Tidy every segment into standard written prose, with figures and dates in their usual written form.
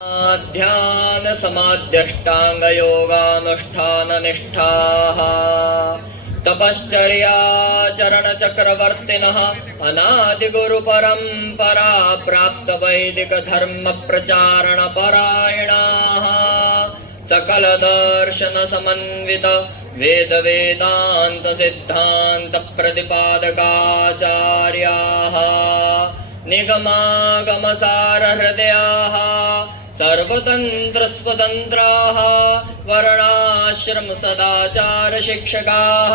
ध्यान समाध्यष्टांग योगानुष्ठाननिष्ठाः तपश्चर्याचरण चक्रवर्तिनः अनादिगुरुपरम्परा प्राप्त वैदिक धर्म प्रचारण परायणाः सकल दर्शन समन्वित वेद वेदांत सिद्धांत प्रतिपादकाचार्याः निगमागम सार हृदयाः सर्वतंत्र स्वतंत्राः वर्णाश्रम सदाचार शिक्षकाः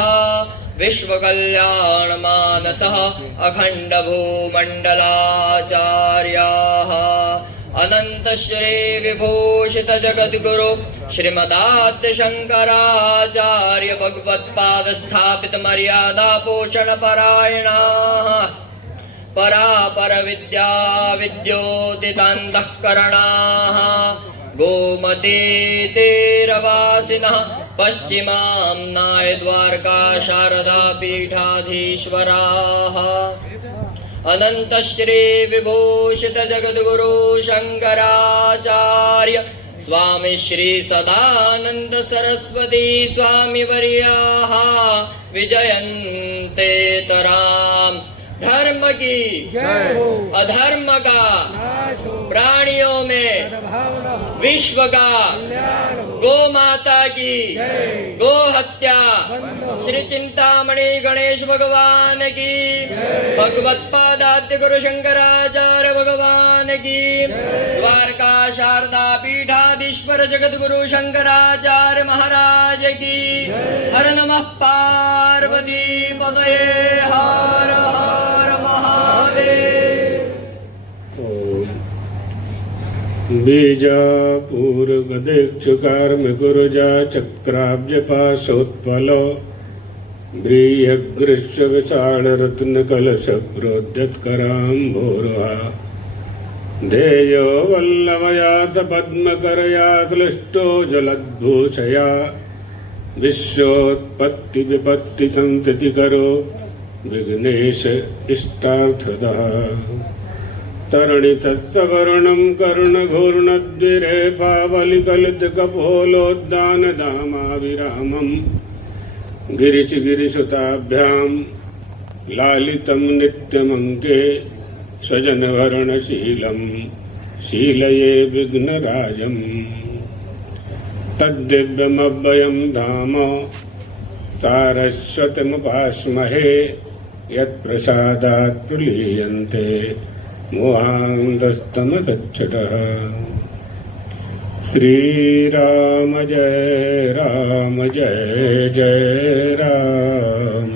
विश्वकल्याण मानसः अखंड भूमंडलाचार्याः अनंत श्री विभूषित जगद्गुरु श्रीमदाद्य शंकराचार्य भगवत्पाद स्थापित मर्यादा पोषण परायणाः परापर विद्या विद्योतितान्तःकरणाः गोमती तीरवासिनः पश्चिमाम्नाय द्वारका शारदा पीठाधीश्वराः अनंत श्री विभूषित जगद्गुरु शंकराचार्य स्वामी श्री सदानंद सरस्वती स्वामी वर्याः विजयन्ते तराम। धर्म की अधर्म का प्राणियों में विश्व का गो माता की गो हत्या श्री चिंतामणि गणेश भगवान की भगवत्पादाद्य गुरु शंकराचार्य भगवान की द्वारका शारदा पीठाधीश्वर जगद्गुरु शंकराचार्य महाराज की हर नमः पार्वती पतये हर हर बीजापुर गदेक्षुकार्म गुरुजा चक्राब्ज पाशोत्पलो ब्रीहगृश्य विशाल रत्न कलश प्रोद्यत्कराम्भोरुहा धेयो वल्लभयात पद्मकरया क्लिष्टो जलद्भूषया विश्वोत्पत्ति विपत्ति संस्थिति करो विघ्नेश इष्टार्थदः तरणि तत्सवर्णं कर्णघूर्णद्विरेफावलिकलित कपोलोद्दान धामाविरामं गिरिशुताभ्यां लालितं नित्यमङ्के स्वजनभरणशीलं शीलये विघ्नराजम् तद्दिव्यमव्ययं धाम सारस्वतमुपास्महे यत्प्रसादात् प्रलीयन्ते मोहान्तस्तमतच्छटः। श्रीराम जय जय राम।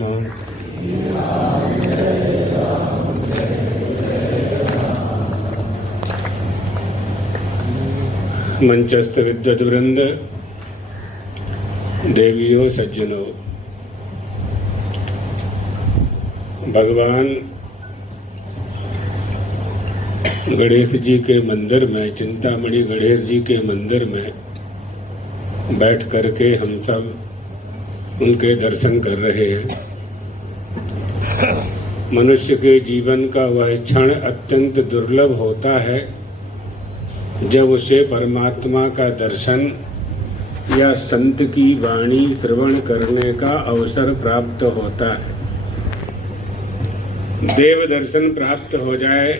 मंचस्थ विद्वत वृंद, देवियों सज्जनों, भगवान गणेश जी के मंदिर में, चिंतामणि गणेश जी के मंदिर में बैठ करके हम सब उनके दर्शन कर रहे हैं। मनुष्य के जीवन का वह क्षण अत्यंत दुर्लभ होता है जब उसे परमात्मा का दर्शन या संत की वाणी श्रवण करने का अवसर प्राप्त होता है। देव दर्शन प्राप्त हो जाए।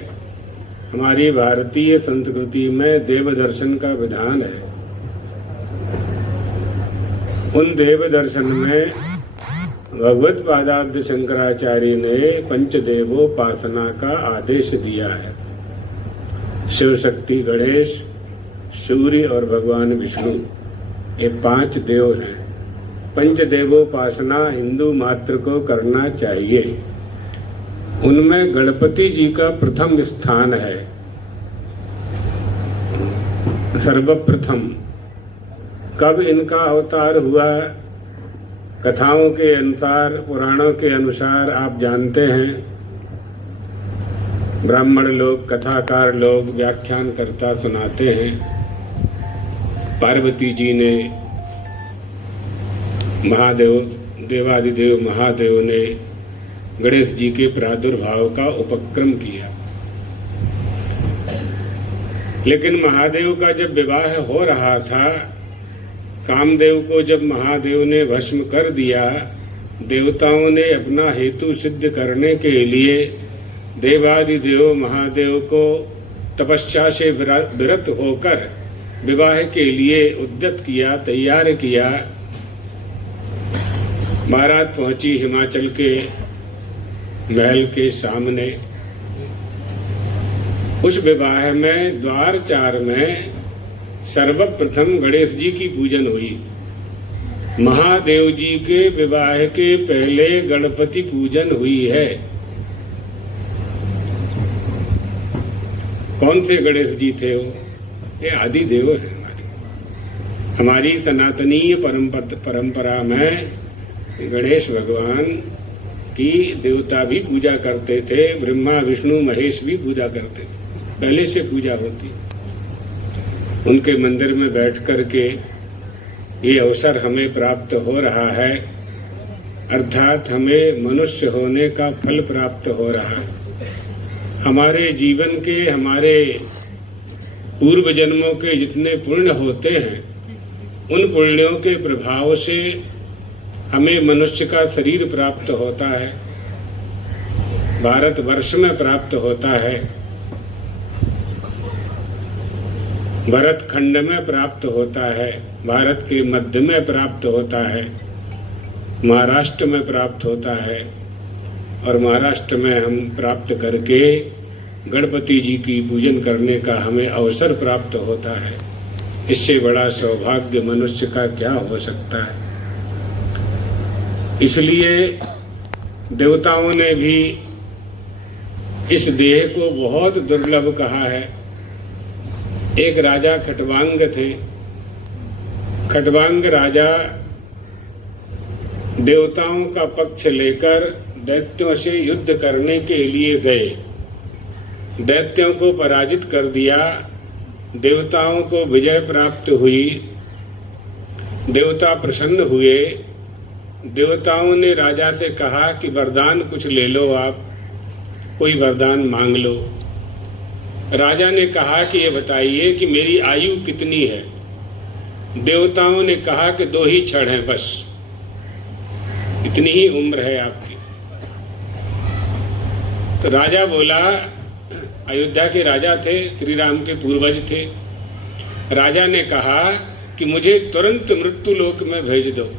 हमारी भारतीय संस्कृति में देव दर्शन का विधान है। उन देव दर्शन में भगवत पादाब्ज शंकराचार्य ने पंचदेवोपासना का आदेश दिया है। शिव शक्ति गणेश, सूर्य और भगवान विष्णु, ये 5 देव हैं। पंचदेवोपासना हिंदू मात्र को करना चाहिए। उनमें गणपति जी का प्रथम स्थान है, सर्वप्रथम। कब इनका अवतार हुआ, कथाओं के अनुसार, पुराणों के अनुसार आप जानते हैं। ब्राह्मण लोग, कथाकार लोग, व्याख्यानकर्ता सुनाते हैं। पार्वती जी ने, महादेव, देवादिदेव महादेव ने गणेश जी के प्रादुर्भाव का उपक्रम किया। लेकिन महादेव का जब विवाह हो रहा था, कामदेव को जब महादेव ने भस्म कर दिया, देवताओं ने अपना हेतु सिद्ध करने के लिए देवादिदेव महादेव को तपस्या से विरत होकर विवाह के लिए उद्यत किया, तैयार किया। बारात पहुंची हिमाचल के महल के सामने। उस विवाह में द्वार 4 में सर्वप्रथम गणेश जी की पूजन हुई। महादेव जी के विवाह के पहले गणपति पूजन हुई है। कौन से गणेश जी थे वो? ये आदि देव है। हमारी सनातनीय परंपरा में गणेश भगवान की देवता भी पूजा करते थे, ब्रह्मा विष्णु महेश भी पूजा करते थे, पहले से पूजा होती। उनके मंदिर में बैठ कर के ये अवसर हमें प्राप्त हो रहा है, अर्थात हमें मनुष्य होने का फल प्राप्त हो रहा है। हमारे जीवन के, हमारे पूर्व जन्मों के जितने पुण्य होते हैं, उन पुण्यों के प्रभाव से हमें मनुष्य का शरीर प्राप्त होता है, भारतवर्ष में प्राप्त होता है, भरत खंड में प्राप्त होता है, भारत के मध्य में प्राप्त होता है, महाराष्ट्र में प्राप्त होता है, और महाराष्ट्र में हम प्राप्त करके गणपति जी की पूजन करने का हमें अवसर प्राप्त होता है। इससे बड़ा सौभाग्य मनुष्य का क्या हो सकता है। इसलिए देवताओं ने भी इस देह को बहुत दुर्लभ कहा है। एक राजा खटवांग थे। खटवांग राजा देवताओं का पक्ष लेकर दैत्यों से युद्ध करने के लिए गए। दैत्यों को पराजित कर दिया, देवताओं को विजय प्राप्त हुई, देवता प्रसन्न हुए। देवताओं ने राजा से कहा कि वरदान कुछ ले लो, आप कोई वरदान मांग लो। राजा ने कहा कि ये बताइए कि मेरी आयु कितनी है। देवताओं ने कहा कि 2 ही क्षण है, बस इतनी ही उम्र है आपकी। तो राजा बोला, अयोध्या के राजा थे, श्री राम के पूर्वज थे। राजा ने कहा कि मुझे तुरंत मृत्युलोक में भेज दो।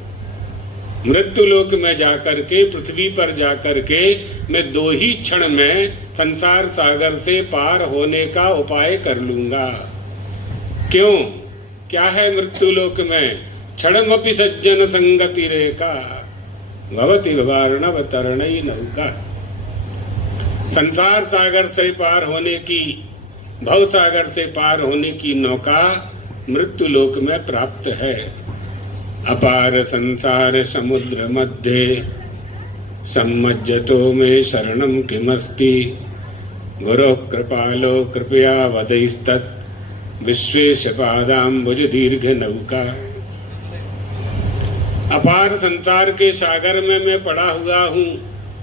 मृत्युलोक में जाकर के, पृथ्वी पर जाकर के मैं 2 ही क्षण में संसार सागर से पार होने का उपाय कर लूंगा। क्यों? क्या है मृत्युलोक में? क्षणमपि सज्जन संगति रेखा भवति वार्णव तरणई नौका। संसार सागर से पार होने की, भव सागर से पार होने की नौका मृत्युलोक में प्राप्त है। अपार संसार समुद्र मध्य सम्मज्जतो में शरणम किमस्ति गुरो कृपालो कृपया वदैस्तत् विश्वेश पादाम्बुज दीर्घ नौका। अपार संसार के सागर में मैं पड़ा हुआ हूँ,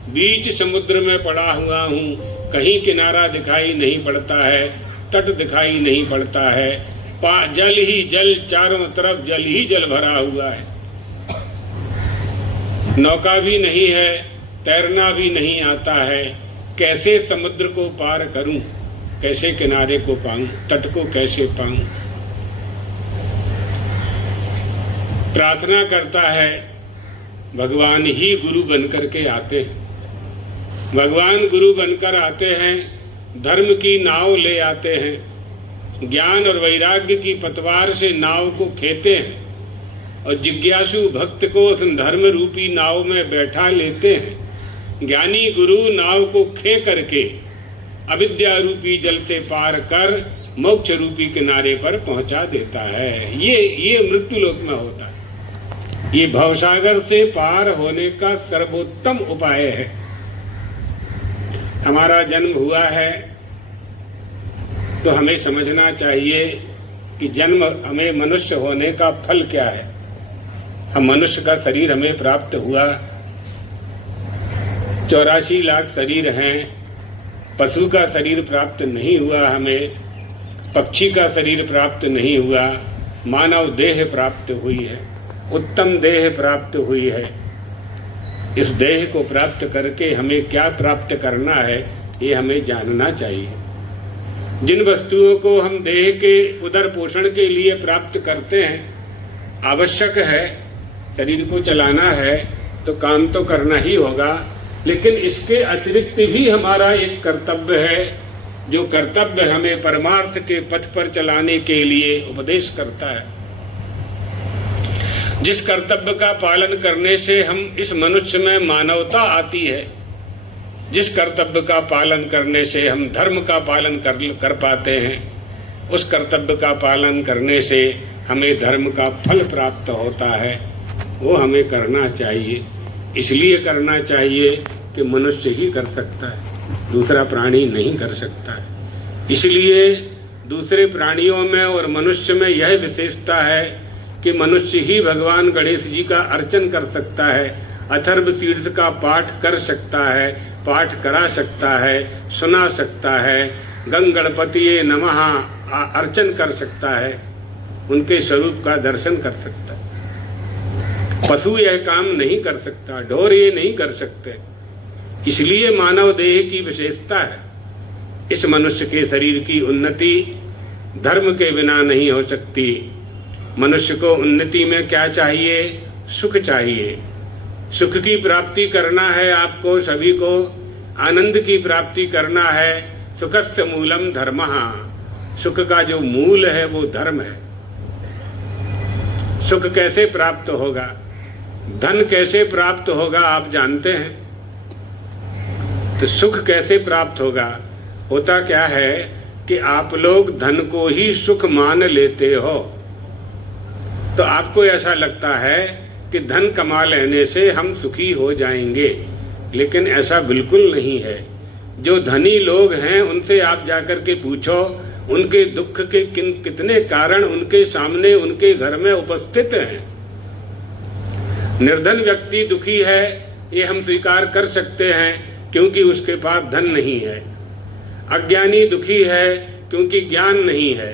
बीच समुद्र में पड़ा हुआ हूँ, कहीं किनारा दिखाई नहीं पड़ता है, तट दिखाई नहीं पड़ता है, जल ही जल, चारों तरफ जल ही जल भरा हुआ है। नौका भी नहीं है, तैरना भी नहीं आता है। कैसे समुद्र को पार करूं, कैसे किनारे को पाऊं, तट को कैसे पाऊं। प्रार्थना करता है, भगवान ही गुरु बनकर के आते हैं। भगवान गुरु बनकर आते हैं, धर्म की नाव ले आते हैं, ज्ञान और वैराग्य की पतवार से नाव को खेते हैं और जिज्ञासु भक्त को उस धर्म रूपी नाव में बैठा लेते हैं। ज्ञानी गुरु नाव को खे करके अविद्या रूपी जल से पार कर मोक्ष रूपी किनारे पर पहुंचा देता है। ये मृत्युलोक में होता है। ये भवसागर से पार होने का सर्वोत्तम उपाय है। हमारा जन्म हुआ है तो हमें समझना चाहिए कि जन्म हमें मनुष्य होने का फल क्या है। हम मनुष्य का शरीर हमें प्राप्त हुआ, 84 लाख शरीर हैं। पशु का शरीर प्राप्त नहीं हुआ हमें। पक्षी का शरीर प्राप्त नहीं हुआ, मानव देह प्राप्त हुई है, उत्तम देह प्राप्त हुई है। इस देह को प्राप्त करके हमें क्या प्राप्त करना है ये हमें जानना चाहिए। जिन वस्तुओं को हम देह के उदर पोषण के लिए प्राप्त करते हैं, आवश्यक है, शरीर को चलाना है तो काम तो करना ही होगा, लेकिन इसके अतिरिक्त भी हमारा एक कर्तव्य है, जो कर्तव्य हमें परमार्थ के पथ पर चलाने के लिए उपदेश करता है। जिस कर्तव्य का पालन करने से हम इस मनुष्य में मानवता आती है, जिस कर्तव्य का पालन करने से हम धर्म का पालन कर पाते हैं, उस कर्तव्य का पालन करने से हमें धर्म का फल प्राप्त होता है, वो हमें करना चाहिए। इसलिए करना चाहिए कि मनुष्य ही कर सकता है, दूसरा प्राणी नहीं कर सकता है। इसलिए दूसरे प्राणियों में और मनुष्य में यह विशेषता है कि मनुष्य ही भगवान गणेश जी का अर्चन कर सकता है, अथर्वशीर्ष का पाठ कर सकता है, पाठ करा सकता है, सुना सकता है, गंग गणपतिये नमः अर्चन कर सकता है, उनके स्वरूप का दर्शन कर सकता है। पशु यह काम नहीं कर सकता, ढोर ये नहीं कर सकते। इसलिए मानव देह की विशेषता है। इस मनुष्य के शरीर की उन्नति धर्म के बिना नहीं हो सकती। मनुष्य को उन्नति में क्या चाहिए? सुख चाहिए। सुख की प्राप्ति करना है, आपको सभी को आनंद की प्राप्ति करना है। सुखस्य मूलम धर्मः, सुख का जो मूल है वो धर्म है। सुख कैसे प्राप्त होगा, धन कैसे प्राप्त होगा, आप जानते हैं। तो सुख कैसे प्राप्त होगा? होता क्या है कि आप लोग धन को ही सुख मान लेते हो। तो आपको ऐसा लगता है कि धन कमा लेने से हम सुखी हो जाएंगे, लेकिन ऐसा बिल्कुल नहीं है। जो धनी लोग हैं उनसे आप जाकर के पूछो, उनके दुख के कितने कारण उनके सामने उनके घर में उपस्थित हैं। निर्धन व्यक्ति दुखी है ये हम स्वीकार कर सकते हैं, क्योंकि उसके पास धन नहीं है। अज्ञानी दुखी है क्योंकि ज्ञान नहीं है।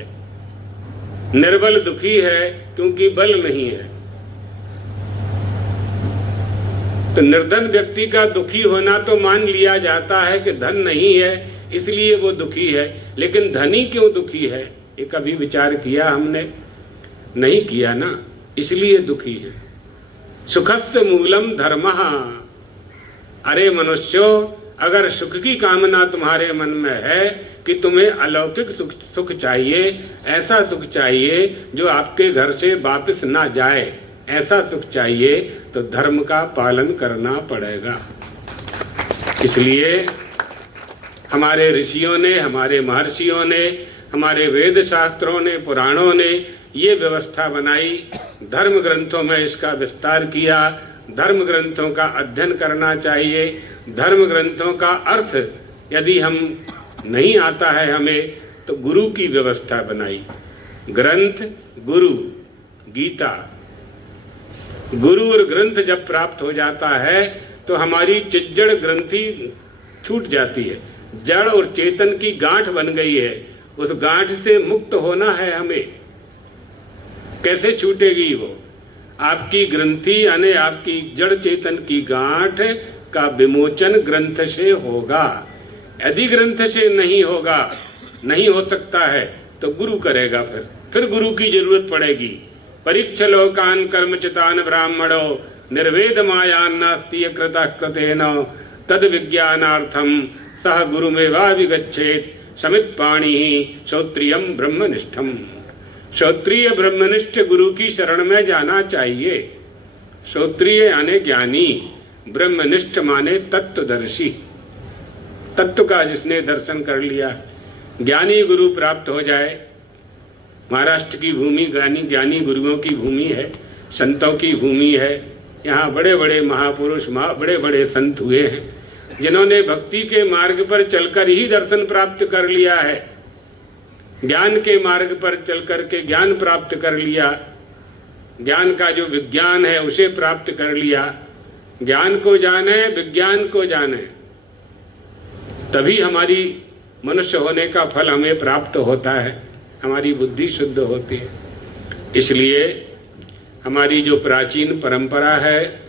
निर्बल दुखी है क्योंकि बल नहीं है। तो निर्धन व्यक्ति का दुखी होना तो मान लिया जाता है कि धन नहीं है इसलिए वो दुखी है, लेकिन धनी क्यों दुखी है ये कभी विचार किया हमने? नहीं किया ना, इसलिए दुखी है। सुखस्य मूलम धर्मः। अरे मनुष्यों, अगर सुख की कामना तुम्हारे मन में है कि तुम्हें अलौकिक सुख चाहिए, ऐसा सुख चाहिए जो आपके घर से वापस ना जाए, ऐसा सुख चाहिए, तो धर्म का पालन करना पड़ेगा। इसलिए हमारे ऋषियों ने, हमारे महर्षियों ने, हमारे वेद शास्त्रों ने, पुराणों ने ये व्यवस्था बनाई। धर्म ग्रंथों में इसका विस्तार किया। धर्म ग्रंथों का अध्ययन करना चाहिए। धर्म ग्रंथों का अर्थ यदि हम नहीं आता है हमें, तो गुरु की व्यवस्था बनाई। ग्रंथ, गुरु, गीता। गुरु और ग्रंथ जब प्राप्त हो जाता है तो हमारी चिज्जड़ ग्रंथि छूट जाती है। जड़ और चेतन की गांठ बन गई है, उस गांठ से मुक्त होना है हमें। कैसे छूटेगी वो? आपकी ग्रंथि यानी आपकी जड़ चेतन की गांठ का विमोचन ग्रंथ से होगा। यदि ग्रंथ से नहीं होगा, नहीं हो सकता है, तो गुरु करेगा। फिर गुरु की जरूरत पड़ेगी। परीक्ष लोकान कर्मचितान ब्राह्मणो निर्वेद मायान नास्ति कृतः कृतेन तद विज्ञानार्थम सह गुरुमेवा विगच्छेत समित पाणी श्रोत्रियम ब्रह्मनिष्ठम। श्रोत्रिय ब्रह्मनिष्ठ गुरु की शरण में जाना चाहिए। श्रोत्रिय यानी ज्ञानी, ब्रह्मनिष्ठ माने तत्वदर्शी। तत्व का जिसने दर्शन कर लिया, ज्ञानी गुरु प्राप्त हो जाए। महाराष्ट्र की भूमि ज्ञानी गुरुओं की भूमि है, संतों की भूमि है। यहाँ बड़े बड़े महापुरुष, बड़े बड़े संत हुए हैं, जिन्होंने भक्ति के मार्ग पर चलकर ही दर्शन प्राप्त कर लिया है। ज्ञान के मार्ग पर चलकर के ज्ञान प्राप्त कर लिया। ज्ञान का जो विज्ञान है उसे प्राप्त कर लिया। ज्ञान को जाने, विज्ञान को जाने, तभी हमारी मनुष्य होने का फल हमें प्राप्त होता है। हमारी बुद्धि शुद्ध होती है। इसलिए हमारी जो प्राचीन परंपरा है,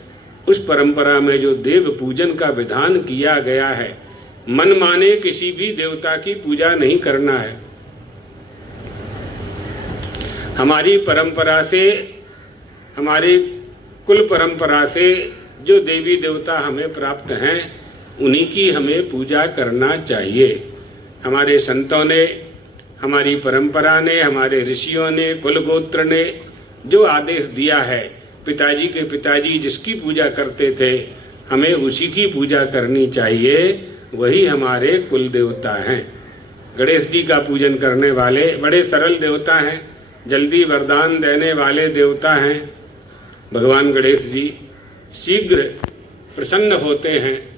उस परंपरा में जो देव पूजन का विधान किया गया है, मन माने किसी भी देवता की पूजा नहीं करना है। हमारी परंपरा से, हमारे कुल परंपरा से जो देवी देवता हमें प्राप्त हैं, उन्हीं की हमें पूजा करना चाहिए। हमारे संतों ने, हमारी परंपरा ने, हमारे ऋषियों ने, कुल गोत्र ने जो आदेश दिया है, पिताजी के पिताजी जिसकी पूजा करते थे, हमें उसी की पूजा करनी चाहिए। वही हमारे कुल देवता हैं। गणेश जी का पूजन करने वाले बड़े सरल देवता हैं, जल्दी वरदान देने वाले देवता हैं। भगवान गणेश जी शीघ्र प्रसन्न होते हैं।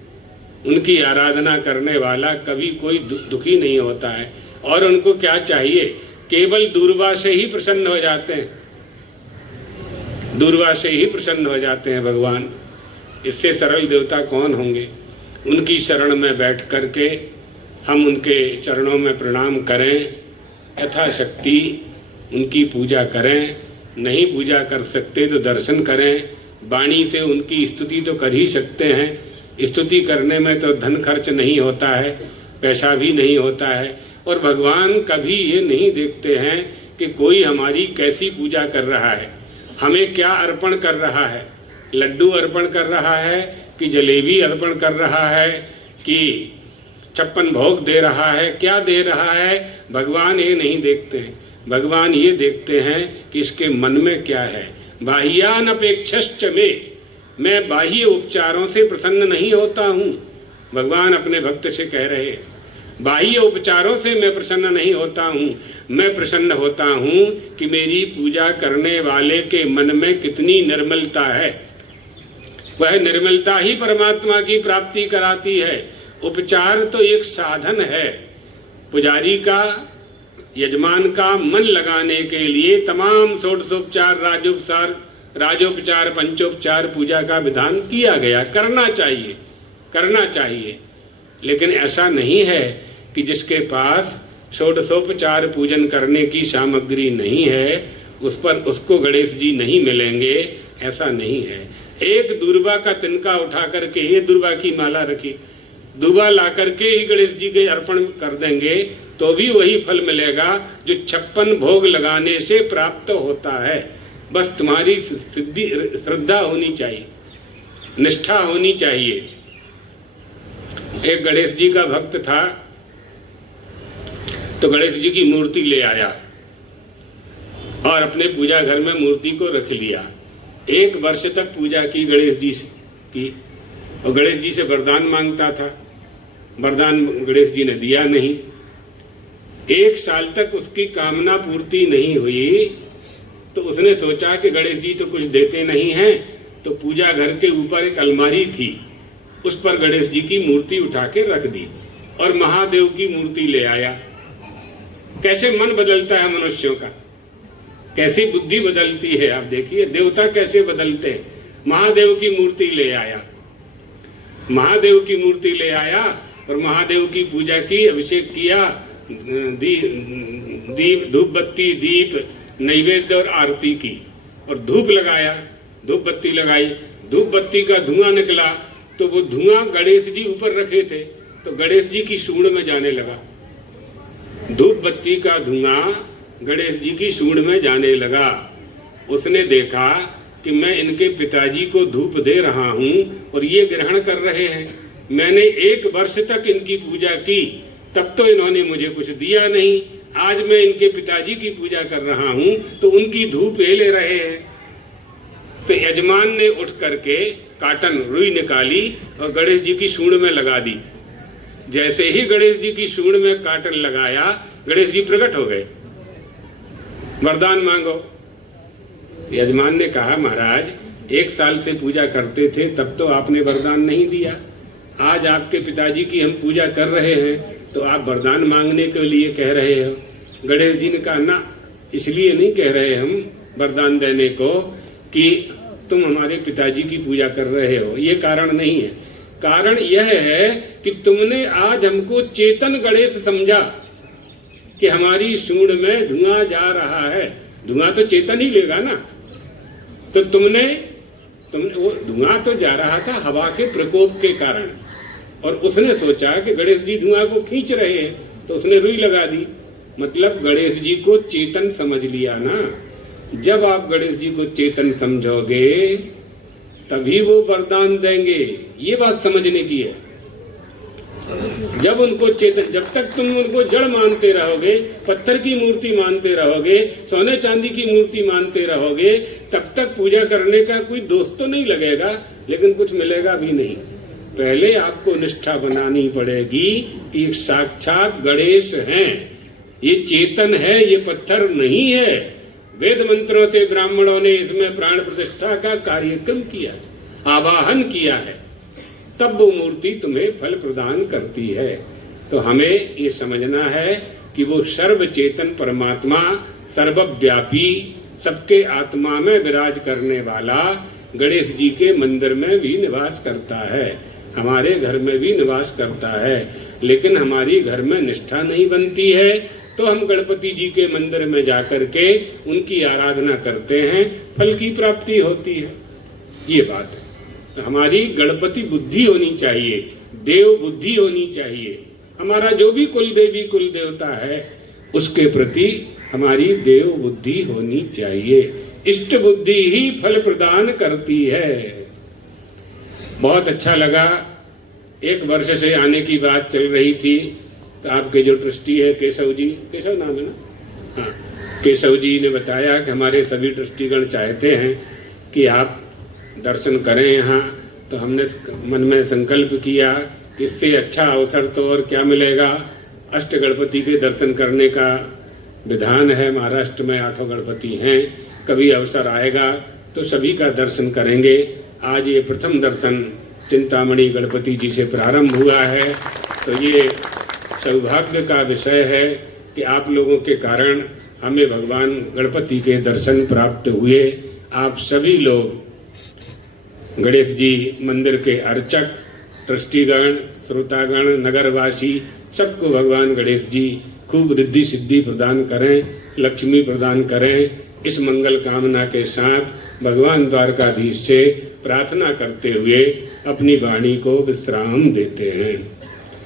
उनकी आराधना करने वाला कभी कोई दुखी नहीं होता है। और उनको क्या चाहिए? केवल दूरवा से ही प्रसन्न हो जाते हैं। दूरवा से ही प्रसन्न हो जाते हैं भगवान। इससे सरल देवता कौन होंगे? उनकी शरण में बैठ करके हम उनके चरणों में प्रणाम करें, यथाशक्ति उनकी पूजा करें। नहीं पूजा कर सकते तो दर्शन करें, वाणी से उनकी स्तुति तो कर ही सकते हैं। स्तुति करने में तो धन खर्च नहीं होता है, पैसा भी नहीं होता है। और भगवान कभी ये नहीं देखते हैं कि कोई हमारी कैसी पूजा कर रहा है, हमें क्या अर्पण कर रहा है, लड्डू अर्पण कर रहा है कि जलेबी अर्पण कर रहा है कि 56 भोग दे रहा है, क्या दे रहा है। भगवान ये नहीं देखते हैं। भगवान ये देखते हैं कि इसके मन में क्या है। बाह्यान अपेक्षश्च मैं बाह्य उपचारों से प्रसन्न नहीं होता हूँ। भगवान अपने भक्त से कह रहे हैं, बाह्य उपचारों से मैं प्रसन्न नहीं होता हूँ। मैं प्रसन्न होता हूँ कि मेरी पूजा करने वाले के मन में कितनी निर्मलता है। वह निर्मलता ही परमात्मा की प्राप्ति कराती है। उपचार तो एक साधन है। पुजारी का, यजमान का मन लगाने के लिए तमाम षोडशोपचार, राजोपचार, पंचोपचार पूजा का विधान किया गया। करना चाहिए, करना चाहिए। लेकिन ऐसा नहीं है कि जिसके पास षोडशोपचार पूजन करने की सामग्री नहीं है, उस पर उसको गणेश जी नहीं मिलेंगे। ऐसा नहीं है। एक दूर्वा का तिनका उठा करके, ये दूर्वा की माला रखी, दूबा ला करके ही गणेश जी के अर्पण कर देंगे तो भी वही फल मिलेगा जो 56 भोग लगाने से प्राप्त होता है। बस तुम्हारी सिद्धि, श्रद्धा होनी चाहिए, निष्ठा होनी चाहिए। एक गणेश जी का भक्त था, तो गणेश जी की मूर्ति ले आया और अपने पूजा घर में मूर्ति को रख लिया। 1 वर्ष तक पूजा की गणेश जी की, और गणेश जी से वरदान मांगता था। वरदान गणेश जी ने दिया नहीं। 1 साल तक उसकी कामना पूर्ति नहीं हुई, तो उसने सोचा कि गणेश जी तो कुछ देते नहीं हैं, तो पूजा घर के ऊपर एक अलमारी थी, उस पर गणेश जी की मूर्ति उठा के रख दी और महादेव की मूर्ति ले आया। कैसे मन बदलता है मनुष्यों का, कैसी बुद्धि बदलती है। आप देखिए देवता कैसे बदलते हैं। महादेव की मूर्ति ले आया, महादेव की मूर्ति ले आया और महादेव की पूजा की, अभिषेक किया, दीप, धूप बत्ती, दीप, नैवेद्य और आरती की, और धूप लगाया, धूप बत्ती लगाई। धूप बत्ती का धुआं निकला तो वो धुआं गणेश जी ऊपर रखे थे तो गणेश जी की सूंड में जाने लगा। धूप बत्ती का धुआं गणेश जी की सूंड में जाने लगा। उसने देखा कि मैं इनके पिताजी को धूप दे रहा हूं और ये ग्रहण कर रहे हैं। मैंने 1 वर्ष तक इनकी पूजा की, तब तो इन्होंने मुझे कुछ दिया नहीं। आज मैं इनके पिताजी की पूजा कर रहा हूं तो उनकी धूप ये ले रहे हैं। तो यजमान ने उठ करके काटन, रुई निकाली और गणेश जी की सूंड में लगा दी। जैसे ही गणेश जी की सूंड में काटन लगाया, गणेश जी प्रकट हो गए। वरदान मांगो। यजमान ने कहा, महाराज 1 साल से पूजा करते थे, तब तो आपने वरदान नहीं दिया। आज आपके पिताजी की हम पूजा कर रहे हैं तो आप वरदान मांगने के लिए कह रहे हो। गणेश जी ने कहा, ना, इसलिए नहीं कह रहे हम वरदान देने को कि तुम हमारे पिताजी की पूजा कर रहे हो, ये कारण नहीं है। कारण यह है कि तुमने आज हमको चेतन गणेश समझा, कि हमारी सूंड में धुआं जा रहा है, धुआं तो चेतन ही लेगा ना। तो तुमने वो धुआं तो जा रहा था हवा के प्रकोप के कारण, और उसने सोचा कि गणेश जी धुआं को खींच रहे हैं, तो उसने रुई लगा दी। मतलब गणेश जी को चेतन समझ लिया ना। जब आप गणेश जी को चेतन समझोगे तभी वो वरदान देंगे, ये बात समझने की है। जब उनको चेतन, जब तक तुम उनको जड़ मानते रहोगे, पत्थर की मूर्ति मानते रहोगे, सोने चांदी की मूर्ति मानते रहोगे, तब तक पूजा करने का कोई दोष तो नहीं लगेगा, लेकिन कुछ मिलेगा भी नहीं। पहले आपको निष्ठा बनानी पड़ेगी कि साक्षात गणेश हैं, ये चेतन है, ये पत्थर नहीं है। वेद मंत्रों से ब्राह्मणों ने इसमें प्राण प्रतिष्ठा का कार्यक्रम किया, आवाहन किया है, तब वो मूर्ति तुम्हें फल प्रदान करती है। तो हमें ये समझना है कि वो सर्व चेतन परमात्मा, सर्वव्यापी, सबके आत्मा में विराज करने वाला गणेश जी के मंदिर में भी निवास करता है, हमारे घर में भी निवास करता है। लेकिन हमारी घर में निष्ठा नहीं बनती है, तो हम गणपति जी के मंदिर में जाकर के उनकी आराधना करते हैं, फल की प्राप्ति होती है। ये बात है। तो हमारी गणपति बुद्धि होनी चाहिए, देव बुद्धि होनी चाहिए। हमारा जो भी कुल देवी कुल देवता है उसके प्रति हमारी देव बुद्धि होनी चाहिए। इष्ट बुद्धि ही फल प्रदान करती है। बहुत अच्छा लगा, एक वर्ष से आने की बात चल रही थी, तो आपके जो ट्रस्टी है केशव जी, केशव नाम है ना, हाँ, केशव जी ने बताया कि हमारे सभी ट्रस्टीगण चाहते हैं कि आप दर्शन करें यहाँ। तो हमने मन में संकल्प किया कि इससे अच्छा अवसर तो और क्या मिलेगा। अष्ट गणपति के दर्शन करने का विधान है, महाराष्ट्र में 8 गणपति हैं। कभी अवसर आएगा तो सभी का दर्शन करेंगे। आज ये प्रथम दर्शन चिंतामणि गणपति जी से प्रारंभ हुआ है, तो ये सौभाग्य का विषय है कि आप लोगों के कारण हमें भगवान गणपति के दर्शन प्राप्त हुए। आप सभी लोग गणेश जी मंदिर के अर्चक, ट्रस्टीगण, श्रोतागण, नगरवासी, सबको भगवान गणेश जी खूब रिद्धि सिद्धि प्रदान करें, लक्ष्मी प्रदान करें। इस मंगल कामना के साथ भगवान द्वारकाधीश से प्रार्थना करते हुए अपनी वाणी को विश्राम देते हैं।